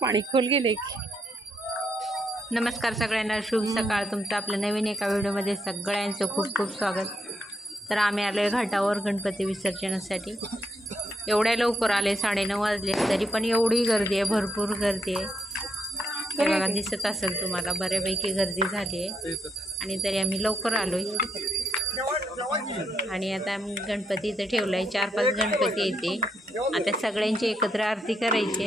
पाणी खोल गेले. नमस्कार सगळ्यांना, शुभ सकाळ. तुमचं आपल्या नवीन एका व्हिडिओमध्ये सगळ्यांचं खूप खूप स्वागत. तर आम्ही आलो आहे घाटावर गणपती विसर्जनासाठी. एवढ्या लवकर आले, 9:30 वाजले, तरी पण एवढी गर्दी आहे, भरपूर गर्दी आहे. हे बघा, दिसत असेल तुम्हाला, बऱ्यापैकी गर्दी झाली आहे. आणि तरी आम्ही लवकर आलो आहे. आणि आता आम्ही गणपती इथं ठेवला आहे. 4-5 गणपती येते. आता सगळ्यांची एकत्र आरती करायची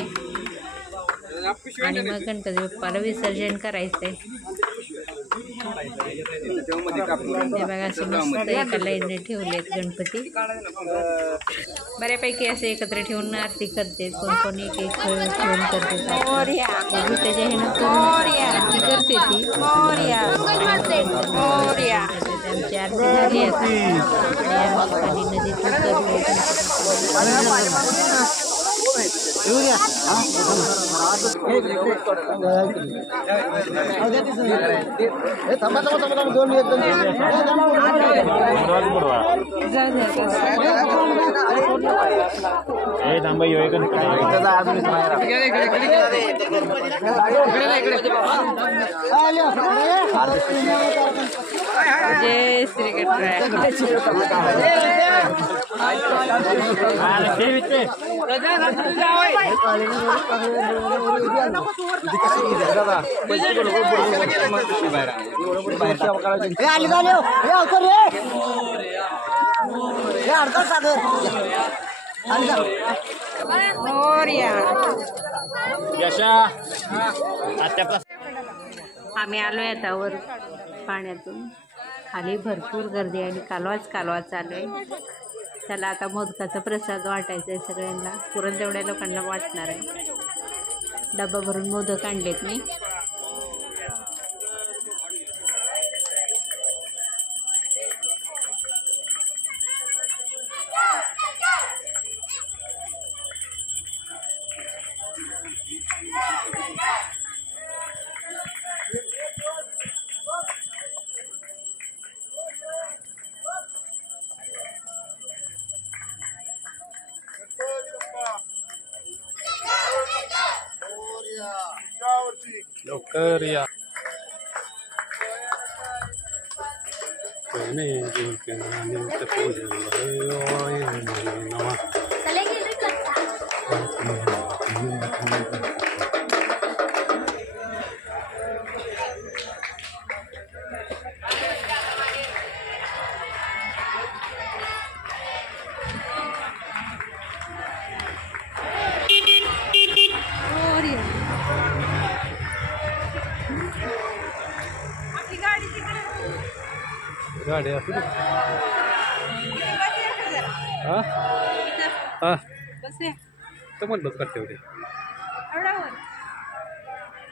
आणि मग गणपती बाप्पाला विसर्जन करायचं आहे. हे बघा, असे मस्त एका लाईनने ठेवलेत गणपती. बऱ्यापैकी असे एकत्र ठेवून आरती करते. कोण कोण एक एक ठेवून करते. त्याच्या ह्यानं आरती करते ती. आमची आरती झाली आता. खाली नदीत उतरलो. जय श्री आम्ही आलोय आता वर पाण्यातून. खाली भरपूर गर्दी आहे आणि कालवा चालू आहे. त्याला आता मोदकाचा प्रसाद वाटायचा आहे सगळ्यांना. पुरण तेवढ्या लोकांना वाटणार आहे. डबा भरून मोदक आणलेत मी. लवकर या. गाडी असू दे. तर म्हणलं कट्ट्यावर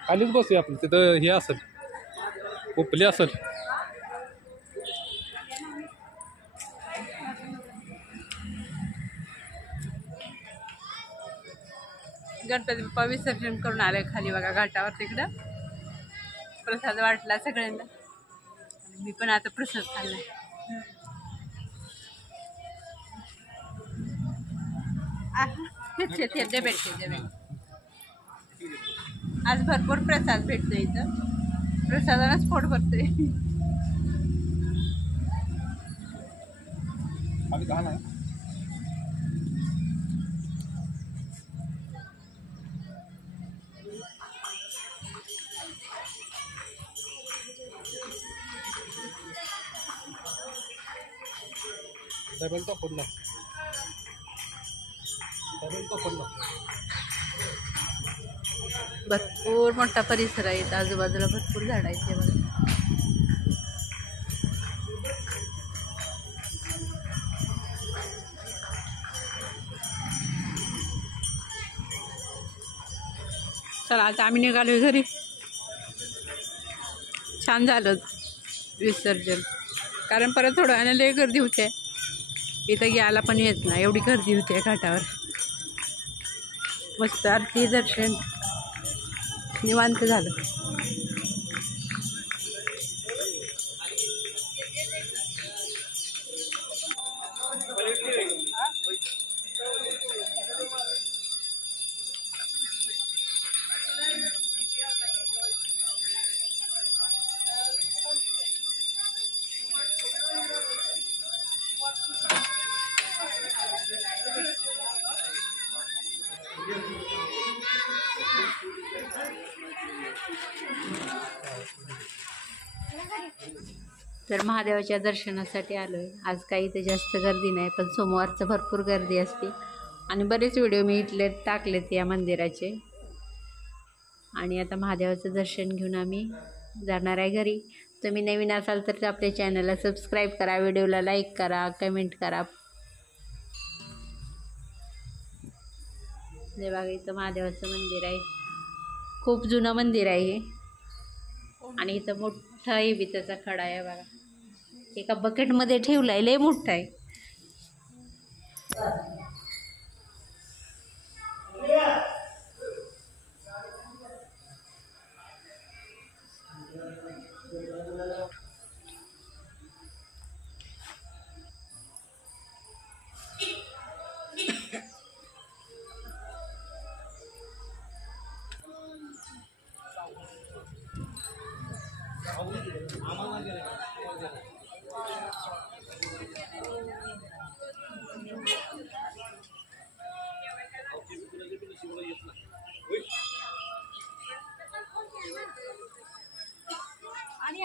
खालीच बसूया आपण. तिथं हे असेल, उपली असेल. गणपती बाप्पा विसर्जन करून आले खाली बघा घाटावर. तिकडं प्रसाद वाटला सगळ्यांना. मी पण आता प्रसाद खाल्लाय. डबे. आज भरपूर प्रसाद भेटतो इथं. प्रसादानच पोट भरतोय. भरपूर मोठा परिसर आहे. आजूबाजूला भरपूर झाड आहेत. ते बघा. चला आता आम्ही निघालो घरी. छान झालं विसर्जन. कारण परत थोडं वेळाने लय गर्दी होते. इथं यायला पण येत नाही, एवढी गर्दी होते घाटावर. मस्त आरती दर्शन निवांत झालं. तर महादेवाच्या दर्शनासाठी आलो आहे. आज काही इथे जास्त गर्दी नाही, पण सोमवारचं भरपूर गर्दी असते आणि बरेच व्हिडिओ मी इथले टाकलेत या मंदिराचे. आणि आता महादेवाचं दर्शन घेऊन आम्ही जाणार आहे घरी. तुम्ही नवीन असाल तर आपल्या चॅनलला सबस्क्राईब करा, व्हिडिओला लाईक करा, कमेंट करा. हे बघा इथं महादेवाचं मंदिर आहे. खूप जुनं मंदिर आहे हे. आणि इथं मोठा विटाचा खडा आहे बघा. एका बकेटमध्ये ठेवला आहे, लय मोठा आहे. आणि